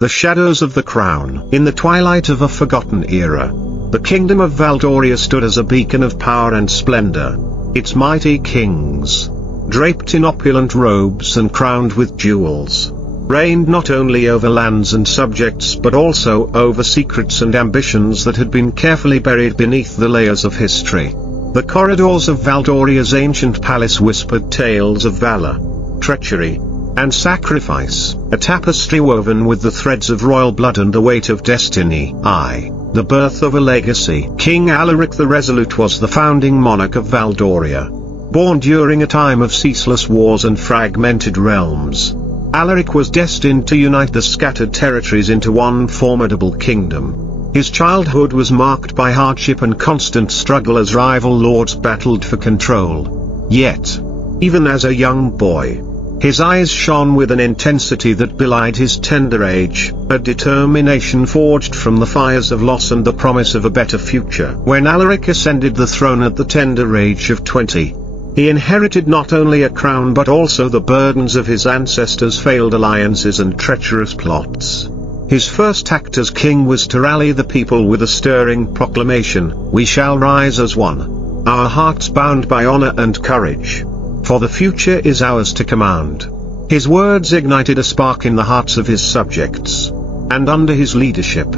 The shadows of the crown. In the twilight of a forgotten era, the kingdom of Valdoria stood as a beacon of power and splendor. Its mighty kings, draped in opulent robes and crowned with jewels, reigned not only over lands and subjects but also over secrets and ambitions that had been carefully buried beneath the layers of history. The corridors of Valdoria's ancient palace whispered tales of valor, treachery, and sacrifice, a tapestry woven with the threads of royal blood and the weight of destiny. The birth of a legacy. King Alaric the Resolute was the founding monarch of Valdoria. Born during a time of ceaseless wars and fragmented realms, Alaric was destined to unite the scattered territories into one formidable kingdom. His childhood was marked by hardship and constant struggle as rival lords battled for control. Yet, even as a young boy, his eyes shone with an intensity that belied his tender age, a determination forged from the fires of loss and the promise of a better future. When Alaric ascended the throne at the tender age of 20, he inherited not only a crown but also the burdens of his ancestors' failed alliances and treacherous plots. His first act as king was to rally the people with a stirring proclamation: "We shall rise as one, our hearts bound by honor and courage. For the future is ours to command." His words ignited a spark in the hearts of his subjects, and under his leadership,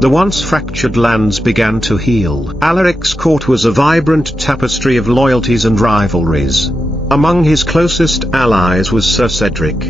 the once fractured lands began to heal. Alaric's court was a vibrant tapestry of loyalties and rivalries. Among his closest allies was Sir Cedric,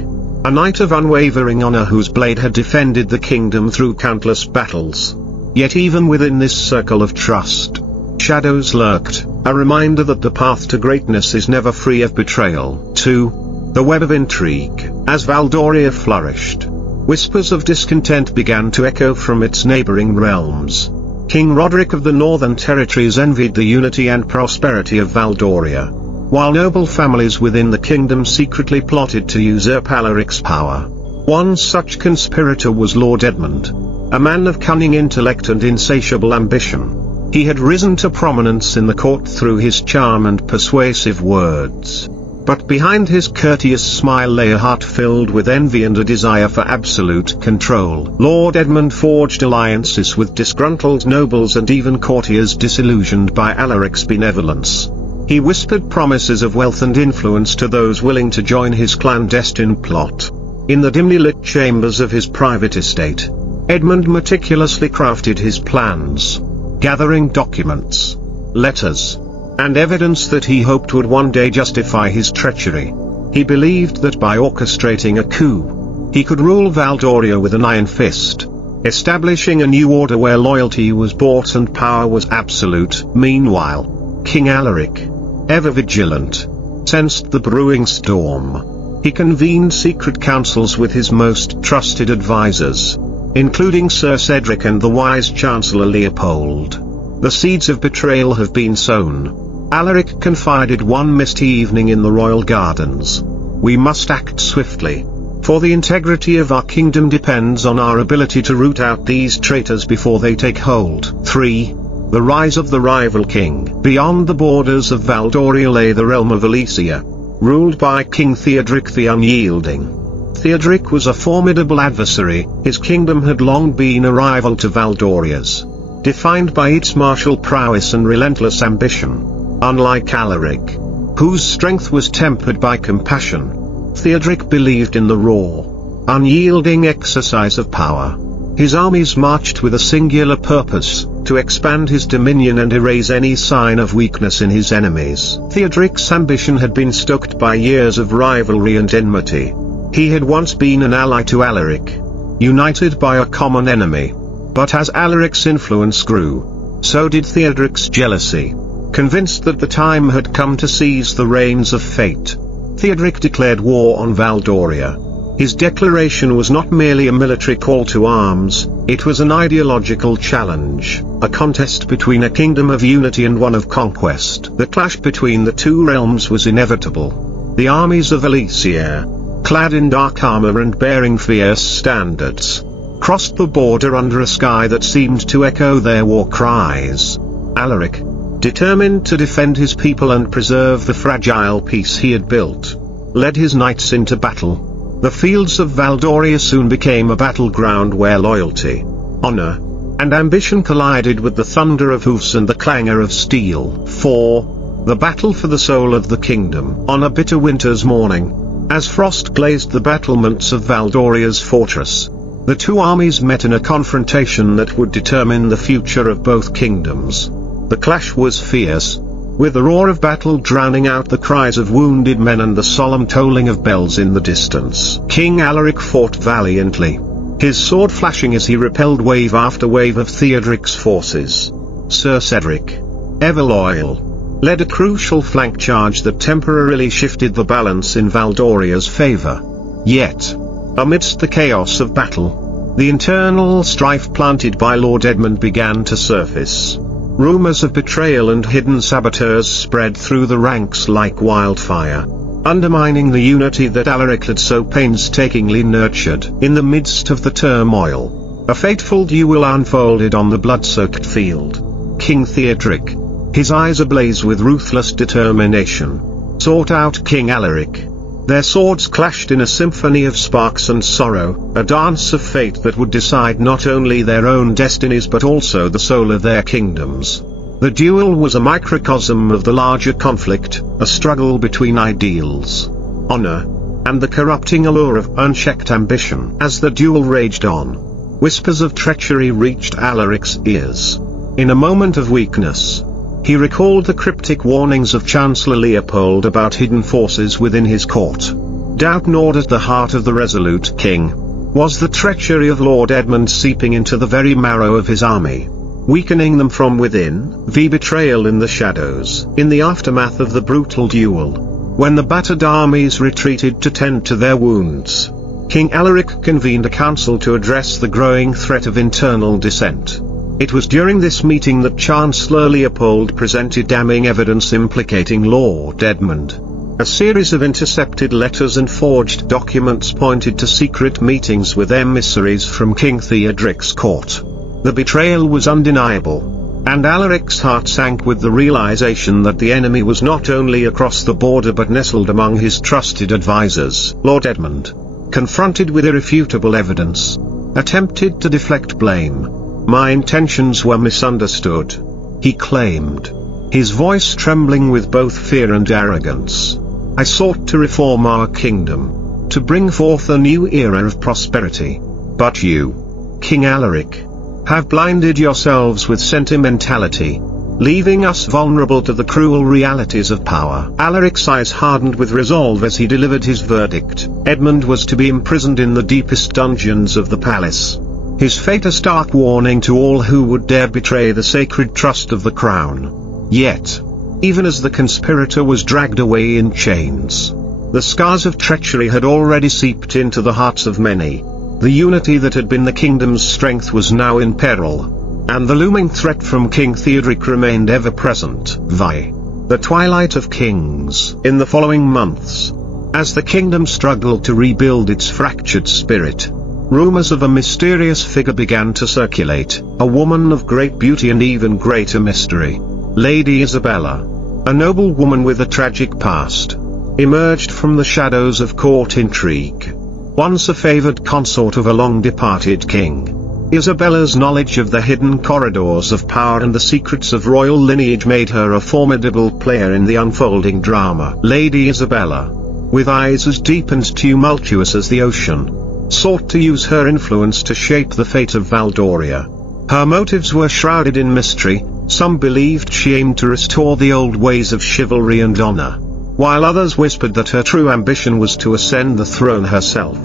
a knight of unwavering honor whose blade had defended the kingdom through countless battles. Yet even within this circle of trust, shadows lurked, a reminder that the path to greatness is never free of betrayal. 2. The web of intrigue. As Valdoria flourished, whispers of discontent began to echo from its neighboring realms. King Roderick of the Northern Territories envied the unity and prosperity of Valdoria, while noble families within the kingdom secretly plotted to usurp Alaric's power. One such conspirator was Lord Edmund, a man of cunning intellect and insatiable ambition. He had risen to prominence in the court through his charm and persuasive words. But behind his courteous smile lay a heart filled with envy and a desire for absolute control. Lord Edmund forged alliances with disgruntled nobles and even courtiers disillusioned by Alaric's benevolence. He whispered promises of wealth and influence to those willing to join his clandestine plot. In the dimly lit chambers of his private estate, Edmund meticulously crafted his plans, gathering documents, letters, and evidence that he hoped would one day justify his treachery. He believed that by orchestrating a coup, he could rule Valdoria with an iron fist, establishing a new order where loyalty was bought and power was absolute. Meanwhile, King Alaric, ever vigilant, sensed the brewing storm. He convened secret councils with his most trusted advisors, including Sir Cedric and the wise Chancellor Leopold. The seeds of betrayal have been sown. Alaric confided one misty evening in the royal gardens: "We must act swiftly, for the integrity of our kingdom depends on our ability to root out these traitors before they take hold." 3. The rise of the rival king. Beyond the borders of Valdoria lay the realm of Alesia, ruled by King Theodoric the Unyielding. Theodoric was a formidable adversary. His kingdom had long been a rival to Valdoria's, defined by its martial prowess and relentless ambition. Unlike Alaric, whose strength was tempered by compassion, Theodoric believed in the raw, unyielding exercise of power. His armies marched with a singular purpose: to expand his dominion and erase any sign of weakness in his enemies. Theodoric's ambition had been stoked by years of rivalry and enmity. He had once been an ally to Alaric, united by a common enemy. But as Alaric's influence grew, so did Theodoric's jealousy. Convinced that the time had come to seize the reins of fate, Theodoric declared war on Valdoria. His declaration was not merely a military call to arms, it was an ideological challenge, a contest between a kingdom of unity and one of conquest. The clash between the two realms was inevitable. The armies of Alesia, clad in dark armor and bearing fierce standards, crossed the border under a sky that seemed to echo their war cries. Alaric, determined to defend his people and preserve the fragile peace he had built, led his knights into battle. The fields of Valdoria soon became a battleground where loyalty, honor, and ambition collided with the thunder of hoofs and the clangor of steel. 4. The battle for the soul of the kingdom. On a bitter winter's morning, as frost glazed the battlements of Valdoria's fortress, the two armies met in a confrontation that would determine the future of both kingdoms. The clash was fierce, with the roar of battle drowning out the cries of wounded men and the solemn tolling of bells in the distance. King Alaric fought valiantly, his sword flashing as he repelled wave after wave of Theodoric's forces. Sir Cedric, ever loyal, led a crucial flank charge that temporarily shifted the balance in Valdoria's favor. Yet, amidst the chaos of battle, the internal strife planted by Lord Edmund began to surface. Rumors of betrayal and hidden saboteurs spread through the ranks like wildfire, undermining the unity that Alaric had so painstakingly nurtured. In the midst of the turmoil, a fateful duel unfolded on the blood-soaked field. King Theodoric, his eyes ablaze with ruthless determination, sought out King Alaric. Their swords clashed in a symphony of sparks and sorrow, a dance of fate that would decide not only their own destinies but also the soul of their kingdoms. The duel was a microcosm of the larger conflict, a struggle between ideals, honor, and the corrupting allure of unchecked ambition. As the duel raged on, whispers of treachery reached Alaric's ears. In a moment of weakness, he recalled the cryptic warnings of Chancellor Leopold about hidden forces within his court. Doubt gnawed at the heart of the resolute king. Was the treachery of Lord Edmund seeping into the very marrow of his army, weakening them from within? The betrayal in the shadows. In the aftermath of the brutal duel, when the battered armies retreated to tend to their wounds, King Alaric convened a council to address the growing threat of internal dissent. It was during this meeting that Chancellor Leopold presented damning evidence implicating Lord Edmund. A series of intercepted letters and forged documents pointed to secret meetings with emissaries from King Theodoric's court. The betrayal was undeniable, and Alaric's heart sank with the realization that the enemy was not only across the border but nestled among his trusted advisors. Lord Edmund, confronted with irrefutable evidence, attempted to deflect blame. "My intentions were misunderstood," he claimed, his voice trembling with both fear and arrogance. "I sought to reform our kingdom, to bring forth a new era of prosperity. But you, King Alaric, have blinded yourselves with sentimentality, leaving us vulnerable to the cruel realities of power." Alaric's eyes hardened with resolve as he delivered his verdict. Edmund was to be imprisoned in the deepest dungeons of the palace, his fate a stark warning to all who would dare betray the sacred trust of the crown. Yet, even as the conspirator was dragged away in chains, the scars of treachery had already seeped into the hearts of many. The unity that had been the kingdom's strength was now in peril, and the looming threat from King Theodoric remained ever present. The twilight of kings. In the following months, as the kingdom struggled to rebuild its fractured spirit, rumors of a mysterious figure began to circulate, a woman of great beauty and even greater mystery. Lady Isabella, a noble woman with a tragic past, emerged from the shadows of court intrigue. Once a favored consort of a long-departed king, Isabella's knowledge of the hidden corridors of power and the secrets of royal lineage made her a formidable player in the unfolding drama. Lady Isabella, with eyes as deep and tumultuous as the ocean, sought to use her influence to shape the fate of Valdoria. Her motives were shrouded in mystery. Some believed she aimed to restore the old ways of chivalry and honor, while others whispered that her true ambition was to ascend the throne herself.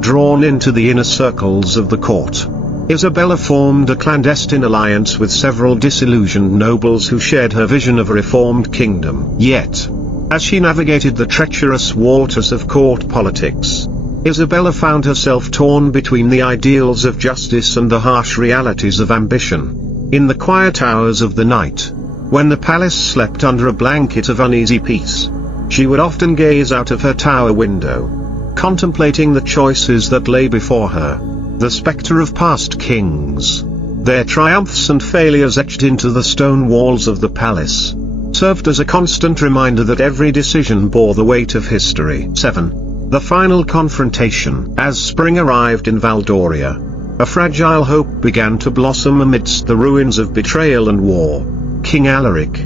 Drawn into the inner circles of the court, Isabella formed a clandestine alliance with several disillusioned nobles who shared her vision of a reformed kingdom. Yet, as she navigated the treacherous waters of court politics, Isabella found herself torn between the ideals of justice and the harsh realities of ambition. In the quiet hours of the night, when the palace slept under a blanket of uneasy peace, she would often gaze out of her tower window, contemplating the choices that lay before her. The spectre of past kings, their triumphs and failures etched into the stone walls of the palace, served as a constant reminder that every decision bore the weight of history. 7. The final confrontation. As spring arrived in Valdoria, a fragile hope began to blossom amidst the ruins of betrayal and war. King Alaric,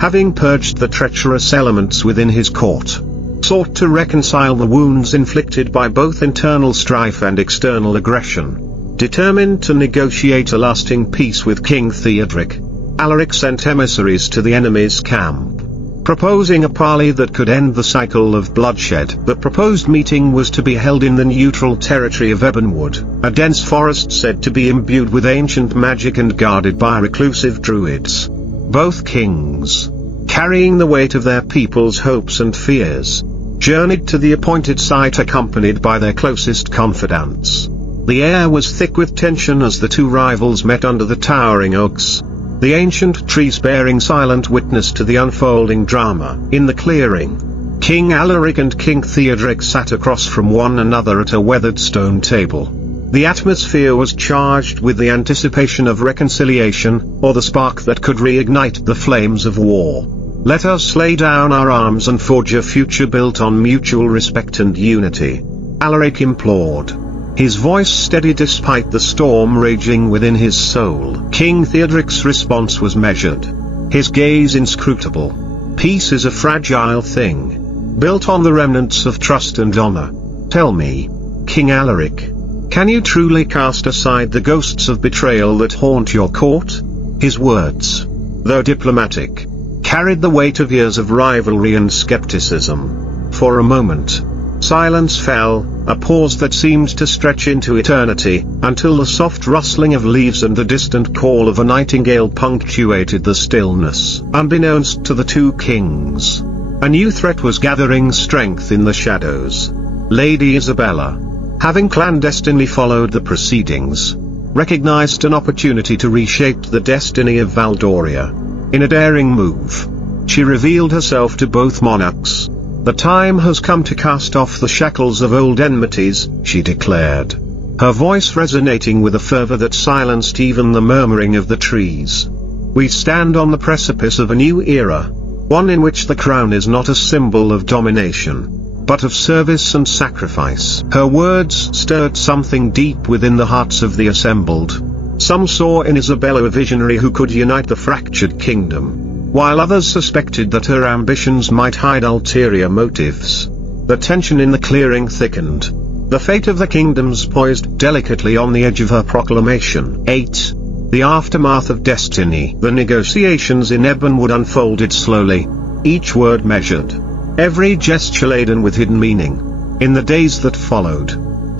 having purged the treacherous elements within his court, sought to reconcile the wounds inflicted by both internal strife and external aggression. Determined to negotiate a lasting peace with King Theodoric, Alaric sent emissaries to the enemy's camp, proposing a parley that could end the cycle of bloodshed. The proposed meeting was to be held in the neutral territory of Ebonwood, a dense forest said to be imbued with ancient magic and guarded by reclusive druids. Both kings, carrying the weight of their people's hopes and fears, journeyed to the appointed site accompanied by their closest confidants. The air was thick with tension as the two rivals met under the towering oaks, the ancient trees bearing silent witness to the unfolding drama. In the clearing, King Alaric and King Theodoric sat across from one another at a weathered stone table. The atmosphere was charged with the anticipation of reconciliation, or the spark that could reignite the flames of war. Let us lay down our arms and forge a future built on mutual respect and unity, Alaric implored, his voice steady despite the storm raging within his soul. King Theodoric's response was measured, his gaze inscrutable. Peace is a fragile thing, built on the remnants of trust and honor. Tell me, King Alaric, can you truly cast aside the ghosts of betrayal that haunt your court? His words, though diplomatic, carried the weight of years of rivalry and skepticism. For a moment, silence fell, a pause that seemed to stretch into eternity, until the soft rustling of leaves and the distant call of a nightingale punctuated the stillness. Unbeknownst to the two kings, a new threat was gathering strength in the shadows. Lady Isabella, having clandestinely followed the proceedings, recognized an opportunity to reshape the destiny of Valdoria. In a daring move, she revealed herself to both monarchs. The time has come to cast off the shackles of old enmities, she declared, her voice resonating with a fervor that silenced even the murmuring of the trees. We stand on the precipice of a new era, one in which the crown is not a symbol of domination, but of service and sacrifice. Her words stirred something deep within the hearts of the assembled. Some saw in Isabella a visionary who could unite the fractured kingdom, while others suspected that her ambitions might hide ulterior motives. The tension in the clearing thickened. The fate of the kingdoms poised delicately on the edge of her proclamation. 8. The aftermath of destiny. The negotiations in Ebonwood unfolded slowly, each word measured, every gesture laden with hidden meaning. In the days that followed,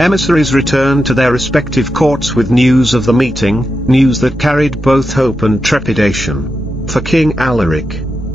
emissaries returned to their respective courts with news of the meeting, news that carried both hope and trepidation. For King Alaric,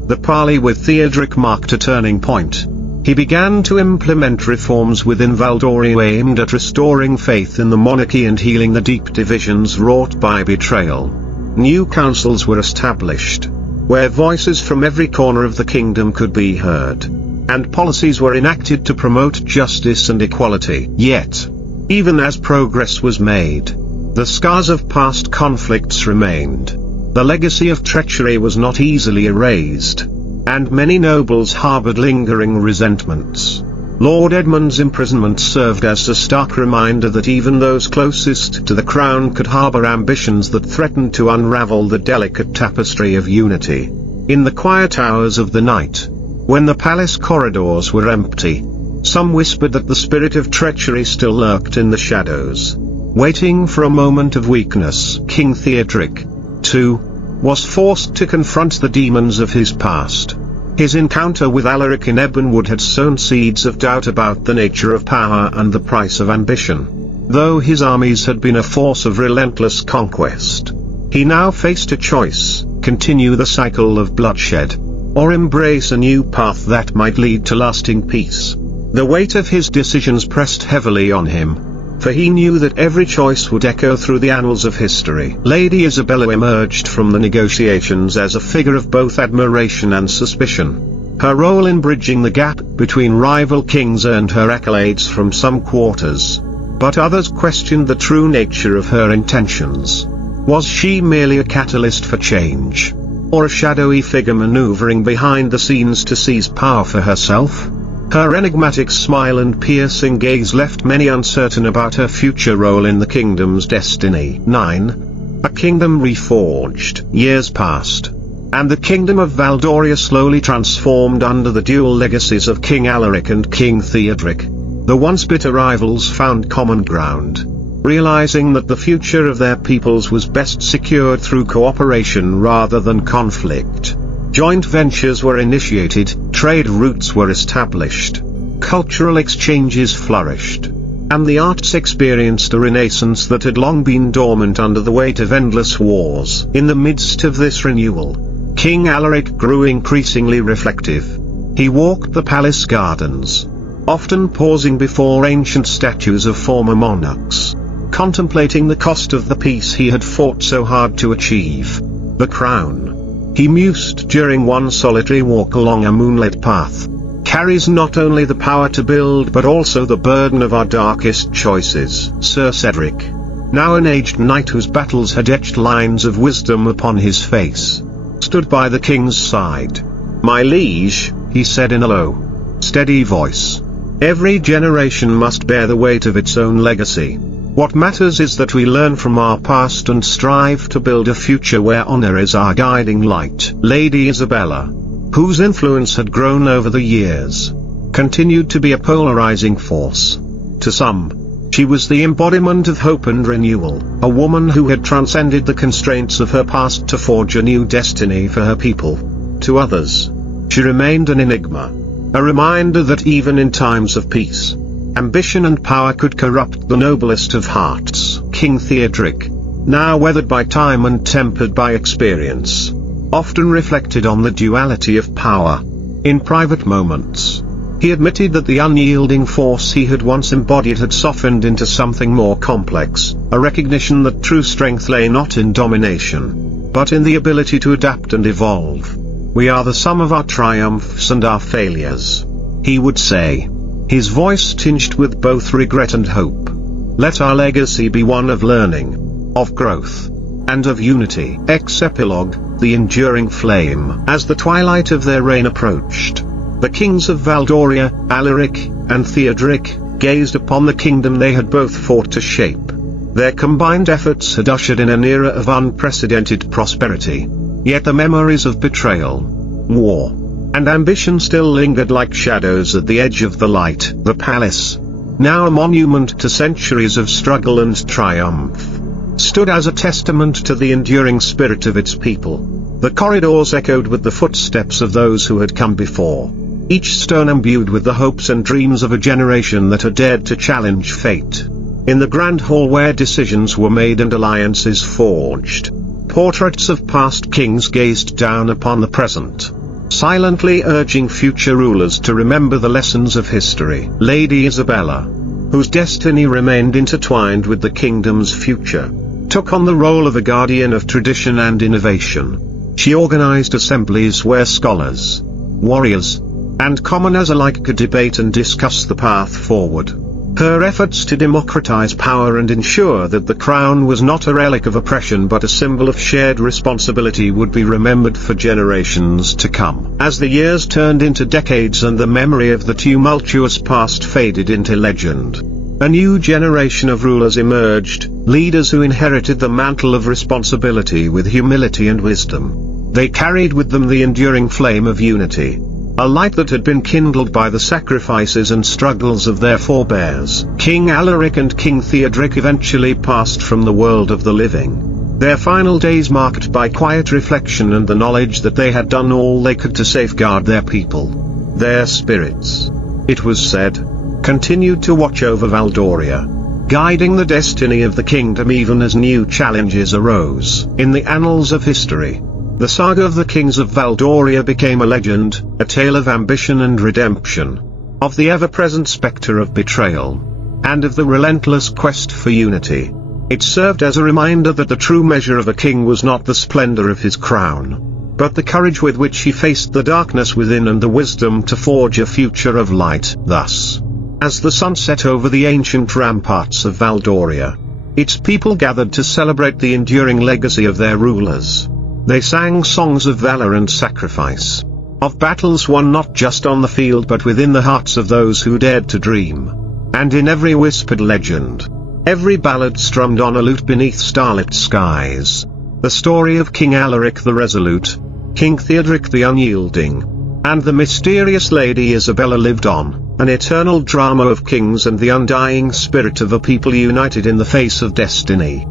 the parley with Theodoric marked a turning point. He began to implement reforms within Valdoria aimed at restoring faith in the monarchy and healing the deep divisions wrought by betrayal. New councils were established, where voices from every corner of the kingdom could be heard, and policies were enacted to promote justice and equality. Yet, even as progress was made, the scars of past conflicts remained. The legacy of treachery was not easily erased, and many nobles harbored lingering resentments. Lord Edmund's imprisonment served as a stark reminder that even those closest to the crown could harbor ambitions that threatened to unravel the delicate tapestry of unity. In the quiet hours of the night, when the palace corridors were empty, some whispered that the spirit of treachery still lurked in the shadows, waiting for a moment of weakness. King Theodoric, too, was forced to confront the demons of his past. His encounter with Alaric in Ebonwood had sown seeds of doubt about the nature of power and the price of ambition. Though his armies had been a force of relentless conquest, he now faced a choice: continue the cycle of bloodshed, or embrace a new path that might lead to lasting peace. The weight of his decisions pressed heavily on him, for he knew that every choice would echo through the annals of history. Lady Isabella emerged from the negotiations as a figure of both admiration and suspicion. Her role in bridging the gap between rival kings earned her accolades from some quarters, but others questioned the true nature of her intentions. Was she merely a catalyst for change, or a shadowy figure maneuvering behind the scenes to seize power for herself? Her enigmatic smile and piercing gaze left many uncertain about her future role in the kingdom's destiny. 9. A kingdom reforged. Years passed, and the kingdom of Valdoria slowly transformed under the dual legacies of King Alaric and King Theodoric. The once bitter rivals found common ground, realizing that the future of their peoples was best secured through cooperation rather than conflict. Joint ventures were initiated, trade routes were established, cultural exchanges flourished, and the arts experienced a renaissance that had long been dormant under the weight of endless wars. In the midst of this renewal, King Alaric grew increasingly reflective. He walked the palace gardens, often pausing before ancient statues of former monarchs, contemplating the cost of the peace he had fought so hard to achieve. The crown, he mused during one solitary walk along a moonlit path, carries not only the power to build but also the burden of our darkest choices. Sir Cedric, now an aged knight whose battles had etched lines of wisdom upon his face, stood by the king's side. "My liege," he said in a low, steady voice, "every generation must bear the weight of its own legacy. What matters is that we learn from our past and strive to build a future where honor is our guiding light." Lady Isabella, whose influence had grown over the years, continued to be a polarizing force. To some, she was the embodiment of hope and renewal, a woman who had transcended the constraints of her past to forge a new destiny for her people. To others, she remained an enigma, a reminder that even in times of peace, ambition and power could corrupt the noblest of hearts. King Theodoric, now weathered by time and tempered by experience, often reflected on the duality of power. In private moments, he admitted that the unyielding force he had once embodied had softened into something more complex, a recognition that true strength lay not in domination, but in the ability to adapt and evolve. "We are the sum of our triumphs and our failures," he would say, his voice tinged with both regret and hope. "Let our legacy be one of learning, of growth, and of unity." Epilogue, the enduring flame. As the twilight of their reign approached, the kings of Valdoria, Alaric, and Theodoric, gazed upon the kingdom they had both fought to shape. Their combined efforts had ushered in an era of unprecedented prosperity. Yet the memories of betrayal, war, and ambition still lingered like shadows at the edge of the light. The palace, now a monument to centuries of struggle and triumph, stood as a testament to the enduring spirit of its people. The corridors echoed with the footsteps of those who had come before, each stone imbued with the hopes and dreams of a generation that had dared to challenge fate. In the grand hall where decisions were made and alliances forged, portraits of past kings gazed down upon the present, silently urging future rulers to remember the lessons of history. Lady Isabella, whose destiny remained intertwined with the kingdom's future, took on the role of a guardian of tradition and innovation. She organized assemblies where scholars, warriors, and commoners alike could debate and discuss the path forward. Her efforts to democratize power and ensure that the crown was not a relic of oppression but a symbol of shared responsibility would be remembered for generations to come. As the years turned into decades and the memory of the tumultuous past faded into legend, a new generation of rulers emerged, leaders who inherited the mantle of responsibility with humility and wisdom. They carried with them the enduring flame of unity, a light that had been kindled by the sacrifices and struggles of their forebears. King Alaric and King Theodoric eventually passed from the world of the living, their final days marked by quiet reflection and the knowledge that they had done all they could to safeguard their people. Their spirits, it was said, continued to watch over Valdoria, guiding the destiny of the kingdom even as new challenges arose. In the annals of history, the saga of the kings of Valdoria became a legend, a tale of ambition and redemption, of the ever-present spectre of betrayal, and of the relentless quest for unity. It served as a reminder that the true measure of a king was not the splendor of his crown, but the courage with which he faced the darkness within and the wisdom to forge a future of light. Thus, as the sun set over the ancient ramparts of Valdoria, its people gathered to celebrate the enduring legacy of their rulers. They sang songs of valor and sacrifice, of battles won not just on the field but within the hearts of those who dared to dream. And in every whispered legend, every ballad strummed on a lute beneath starlit skies, the story of King Alaric the Resolute, King Theodoric the Unyielding, and the mysterious Lady Isabella lived on, an eternal drama of kings and the undying spirit of a people united in the face of destiny.